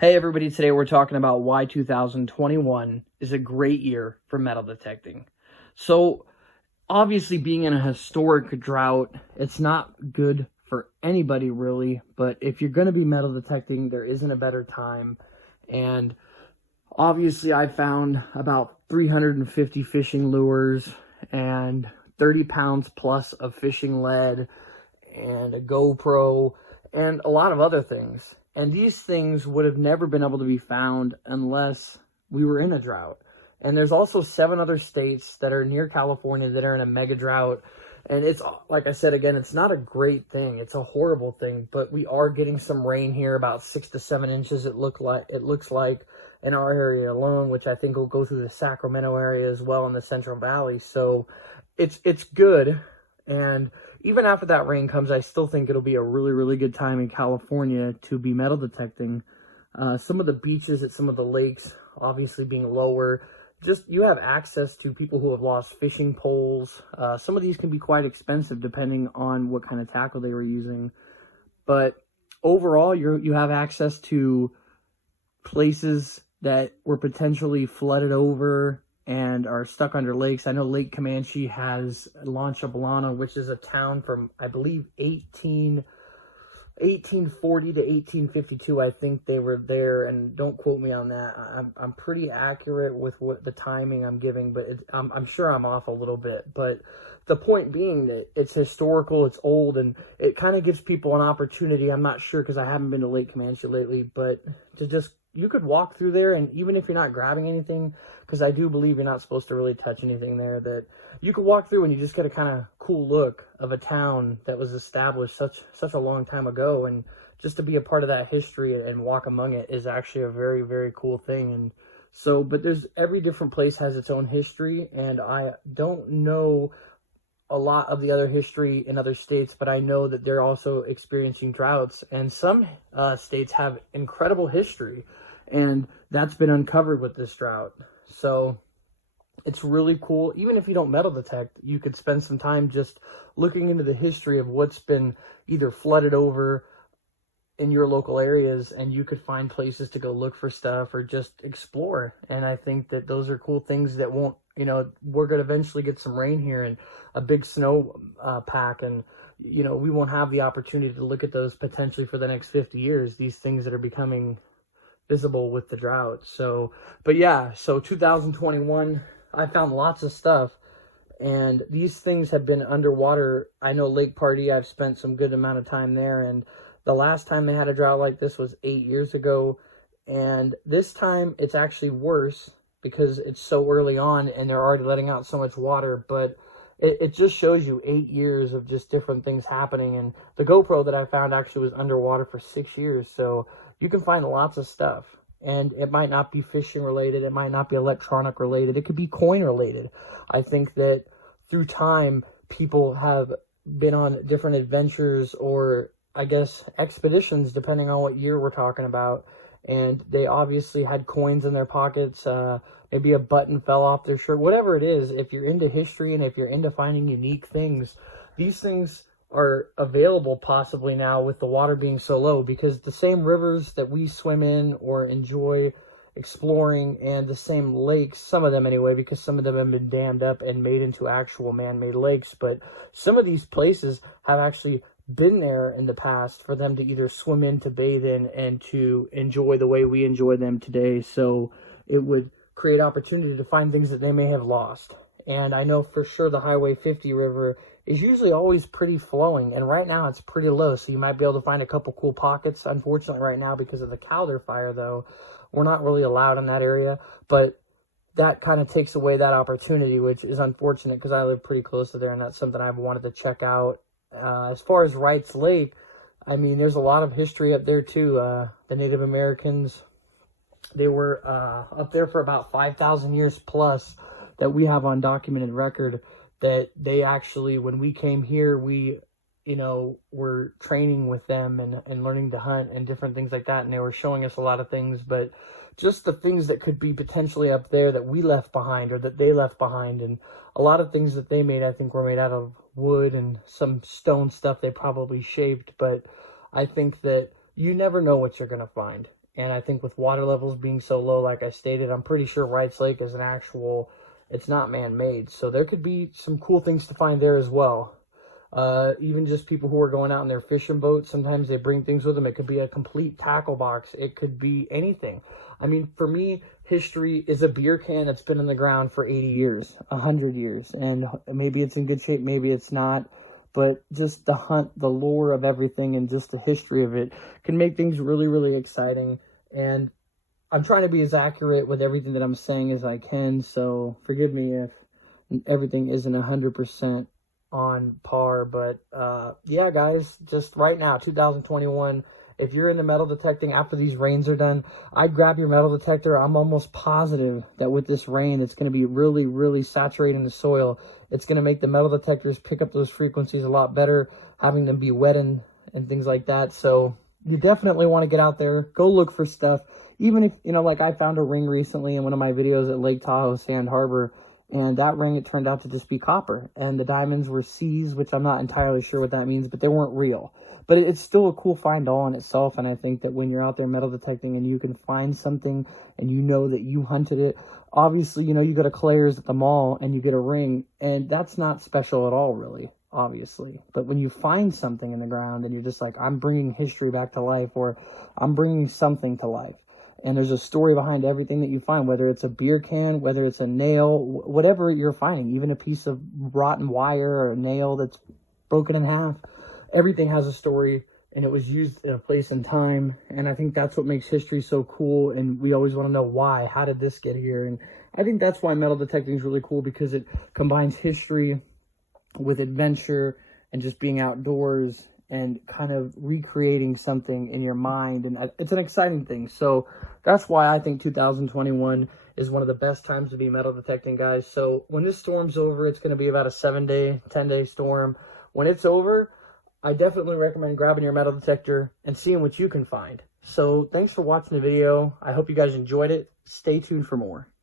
Hey everybody, today we're talking about why 2021 is a great year for metal detecting. So, obviously being in a historic drought, it's not good for anybody really, but if you're going to be metal detecting, there isn't a better time. And obviously I found about 350 fishing lures and 30 pounds plus of fishing lead and a GoPro and a lot of other things. And these things would have never been able to be found unless we were in a drought. And there's also 7 other states that are near California that are in a mega drought. And it's, like I said again, it's not a great thing. It's a horrible thing. But we are getting some rain here, about 6 to 7 inches. It looks like in our area alone, which I think will go through the Sacramento area as well in the Central Valley. So it's good. And even after that rain comes, I still think it'll be a really, really good time in California to be metal detecting. Some of the beaches at some of the lakes, obviously being lower, just you have access to people who have lost fishing poles. Some of these can be quite expensive depending on what kind of tackle they were using. But overall, you have access to places that were potentially flooded over and are stuck under lakes. I know Lake Comanche has Lancha Blana, which is a town from, I believe, 1840 to 1852. I think they were there, and don't quote me on that. I'm pretty accurate with what the timing I'm giving, but I'm sure I'm off a little bit. But the point being that it's historical, it's old, and it kind of gives people an opportunity. I'm not sure because I haven't been to Lake Comanche lately, but to just, you could walk through there, and even if you're not grabbing anything, because I do believe you're not supposed to really touch anything there, that you could walk through and you just get a kind of cool look of a town that was established such a long time ago. And just to be a part of that history and walk among it is actually a very, very cool thing. And so, but there's, every different place has its own history, and I don't know a lot of the other history in other states, but I know that they're also experiencing droughts, and some states have incredible history, and that's been uncovered with this drought. So it's really cool. Even if you don't metal detect, you could spend some time just looking into the history of what's been either flooded over in your local areas, and you could find places to go look for stuff or just explore. And I think that those are cool things that won't, we're going to eventually get some rain here and a big snow pack, and we won't have the opportunity to look at those potentially for the next 50 years, these things that are becoming visible with the drought. So, but yeah, so 2021, I found lots of stuff, and these things have been underwater. I know Lake Party, I've spent some good amount of time there, and the last time they had a drought like this was 8 years ago, and this time it's actually worse because it's so early on and they're already letting out so much water. But it just shows you 8 years of just different things happening. And the GoPro that I found actually was underwater for 6 years, so you can find lots of stuff. And it might not be fishing related, it might not be electronic related, it could be coin related. I think that through time, people have been on different adventures, or I guess expeditions, depending on what year we're talking about, and they obviously had coins in their pockets, maybe a button fell off their shirt, whatever it is. If you're into history and if you're into finding unique things, these things are available possibly now with the water being so low, because the same rivers that we swim in or enjoy exploring, and the same lakes, some of them anyway, because some of them have been dammed up and made into actual man-made lakes, but some of these places have actually been there in the past for them to either swim in, to bathe in, and to enjoy the way we enjoy them today. So it would create opportunity to find things that they may have lost. And I know for sure the Highway 50 river is usually always pretty flowing, and right now it's pretty low, so you might be able to find a couple cool pockets. Unfortunately right now, because of the Calder fire though, we're not really allowed in that area, but that kind of takes away that opportunity, which is unfortunate because I live pretty close to there, and that's something I've wanted to check out. As far as Wright's Lake, I mean, there's a lot of history up there too. The Native Americans, they were up there for about 5,000 years plus that we have on documented record, that they actually, when we came here, we, were training with them and learning to hunt and different things like that. And they were showing us a lot of things, but just the things that could be potentially up there that we left behind or that they left behind. And a lot of things that they made, I think, were made out of wood and some stone stuff they probably shaped. But I think that you never know what you're going to find. And I think with water levels being so low, like I stated, I'm pretty sure Wrights Lake is it's not man-made. So there could be some cool things to find there as well. Even just people who are going out in their fishing boats, sometimes they bring things with them. It could be a complete tackle box. It could be anything. I mean, for me, history is a beer can that's been in the ground for 80 years, 100 years. And maybe it's in good shape, maybe it's not. But just the hunt, the lore of everything, and just the history of it can make things really, really exciting. And I'm trying to be as accurate with everything that I'm saying as I can. So forgive me if everything isn't 100% on par. But yeah, guys, just right now, 2021, if you're into metal detecting after these rains are done, I'd grab your metal detector. I'm almost positive that with this rain, it's going to be really, really saturating the soil. It's going to make the metal detectors pick up those frequencies a lot better, having them be wet and things like that. So you definitely want to get out there, go look for stuff. Even if, like I found a ring recently in one of my videos at Lake Tahoe, Sand Harbor, and that ring, it turned out to just be copper. And the diamonds were C's, which I'm not entirely sure what that means, but they weren't real. But it's still a cool find all in itself. And I think that when you're out there metal detecting and you can find something and you know that you hunted it, obviously, you go to Claire's at the mall and you get a ring, and that's not special at all, really, obviously. But when you find something in the ground and you're just like, I'm bringing history back to life, or I'm bringing something to life, and there's a story behind everything that you find, whether it's a beer can, whether it's a nail, whatever you're finding, even a piece of rotten wire or a nail that's broken in half, everything has a story, and it was used in a place and time. And I think that's what makes history so cool. And we always want to know why. How did this get here? And I think that's why metal detecting is really cool, because it combines history with adventure and just being outdoors and kind of recreating something in your mind. And it's an exciting thing. So that's why I think 2021 is one of the best times to be metal detecting, guys. So when this storm's over, it's going to be about a 7-day, 10-day storm. When it's over, I definitely recommend grabbing your metal detector and seeing what you can find. So thanks for watching the video. I hope you guys enjoyed it. Stay tuned for more.